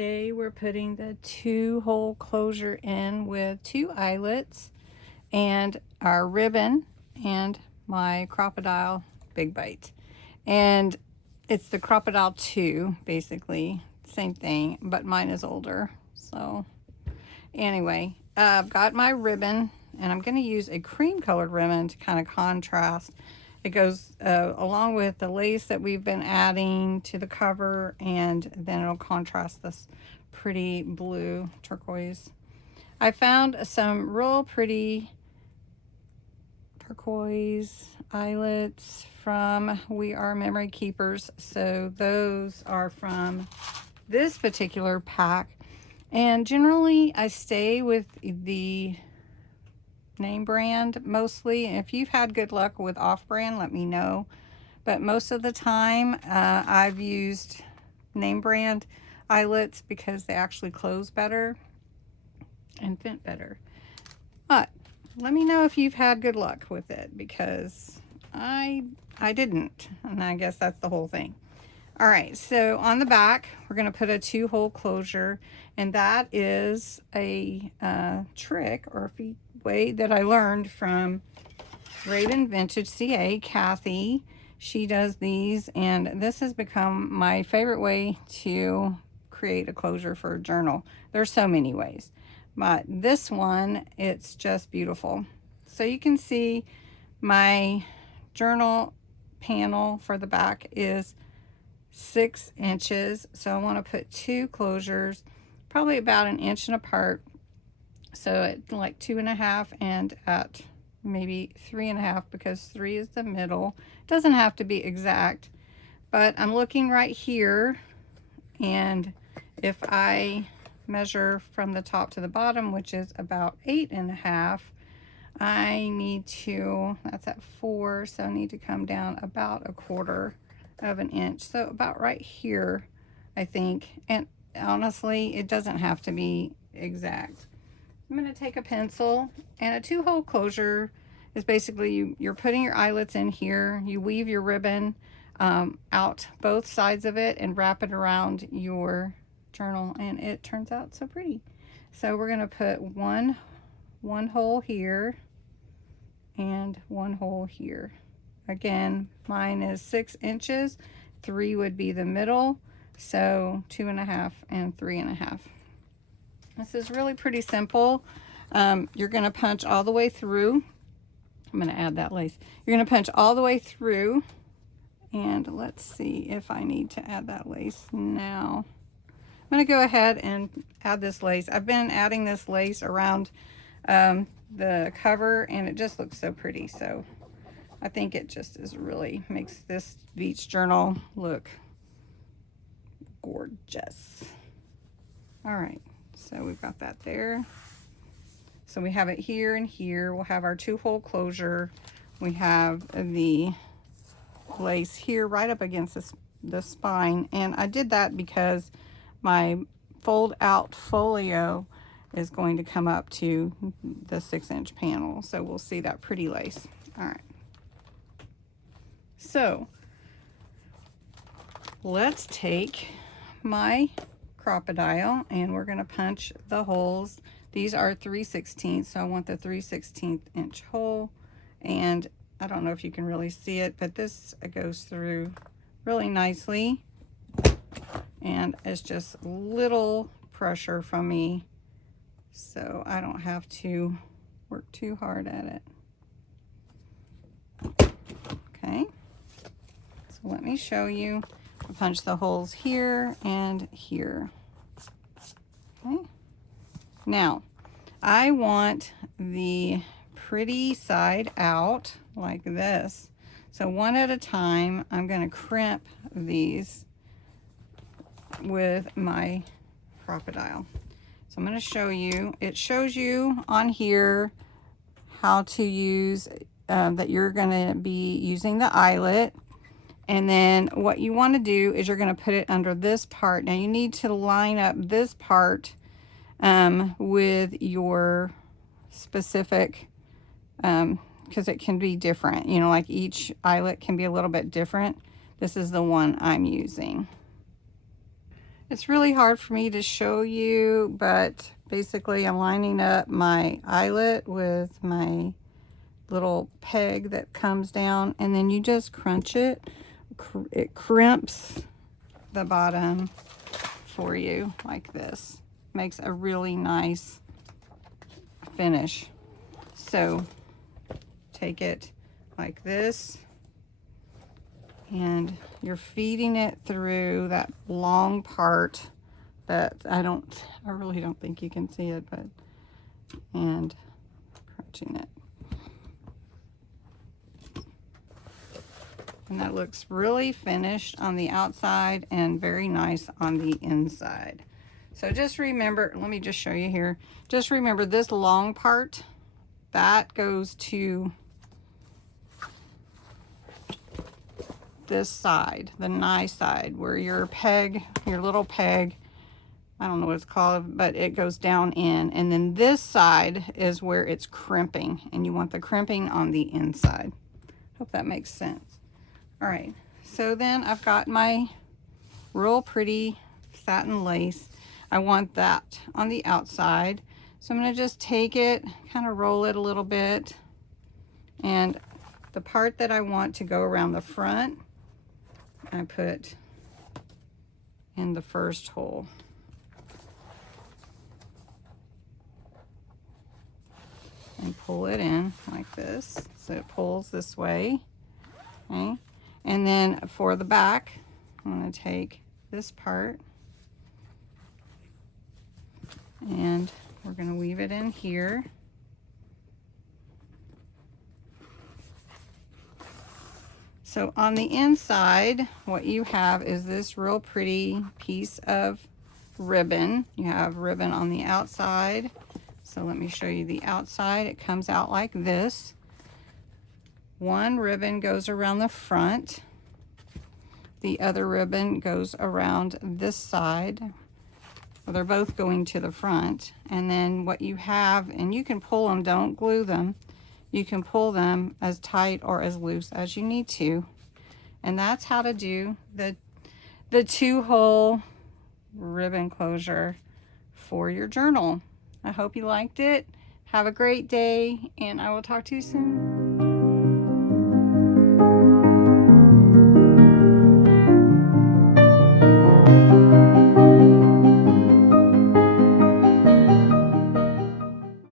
Today we're putting the 2-hole closure in with 2 eyelets and our ribbon and my Crocodile Big Bite. And it's the Crocodile 2, basically. Same thing, but mine is older. So anyway, I've got my ribbon and I'm going to use a cream colored ribbon to kind of contrast. It goes along with the lace that we've been adding to the cover, and then it'll contrast this pretty blue turquoise. I found some real pretty turquoise eyelets from We Are Memory Keepers. So those are from this particular pack. And generally I stay with the name brand mostly. If you've had good luck with off-brand, let me know. But most of the time I've used name brand eyelets because they actually close better and fit better. But let me know if you've had good luck with it, because I didn't, and I guess that's the whole thing. All right, so on the back we're going to put a 2-hole closure, and that is a trick or way that I learned from Raven Vintage CA, Kathy. She does these, and this has become my favorite way to create a closure for a journal. There's so many ways, but this one, it's just beautiful. So you can see my journal panel for the back is 6 inches. So I want to put 2 closures, probably about 1 inch apart. So at like 2.5 and at maybe 3.5, because 3 is the middle. Doesn't have to be exact, but I'm looking right here, and if I measure from the top to the bottom, which is about 8.5, I need to, that's at 4, so I need to come down about 1/4 of an inch. So about right here, I think. And honestly, it doesn't have to be exact. I'm going to take a pencil, and a 2-hole closure is basically you're putting your eyelets in here, you weave your ribbon out both sides of it and wrap it around your journal, and it turns out so pretty. So we're going to put one hole here and 1 hole here. Again, mine is 6 inches, 3 would be the middle, so 2.5 and 3.5. This is really pretty simple. You're going to punch all the way through. I'm going to add that lace. You're going to punch all the way through, and let's see if I need to add that lace now. I'm going to go ahead and add this lace. I've been adding this lace around the cover, and it just looks so pretty. So I think it just is really makes this beach journal look gorgeous. All right, so we've got that there. So we have it here and here. We'll have our 2-hole closure. We have the lace here right up against the spine, and I did that because my fold out folio is going to come up to the 6-inch panel, so we'll see that pretty lace. All right, so let's take my Crocodile, and we're going to punch the holes. These are 3/16, so I want the 3/16 inch hole, and I don't know if you can really see it, but this goes through really nicely, and it's just little pressure from me, so I don't have to work too hard at it. Okay, so let me show you. I'll punch the holes here and here. Okay, now I want the pretty side out like this. So one at a time, I'm going to crimp these with my Crocodile. So I'm going to show you. It shows you on here how to use that you're going to be using the eyelet. And then what you want to do is you're going to put it under this part. Now you need to line up this part with your specific, because it can be different. You know, like each eyelet can be a little bit different. This is the one I'm using. It's really hard for me to show you, but basically I'm lining up my eyelet with my little peg that comes down, and then you just crunch it. It crimps the bottom for you like this. Makes a really nice finish. So take it like this, and you're feeding it through that long part that I really don't think you can see it, but, and crunching it. And that looks really finished on the outside and very nice on the inside. So just remember, let me just show you here. Just remember this long part, that goes to this side, the nice side, where your peg, your little peg, I don't know what it's called, but it goes down in. And then this side is where it's crimping, and you want the crimping on the inside. Hope that makes sense. All right, so then I've got my real pretty satin lace. I want that on the outside. So I'm gonna just take it, kind of roll it a little bit. And the part that I want to go around the front, I put in the first hole. And pull it in like this. So it pulls this way, okay? And then for the back, I'm going to take this part and we're going to weave it in here. So on the inside, what you have is this real pretty piece of ribbon. You have ribbon on the outside. So let me show you the outside. It comes out like this. One ribbon goes around the front. The other ribbon goes around this side. Well, they're both going to the front. And then what you have, and you can pull them, don't glue them. You can pull them as tight or as loose as you need to. And that's how to do the 2-hole ribbon closure for your journal. I hope you liked it. Have a great day, and I will talk to you soon.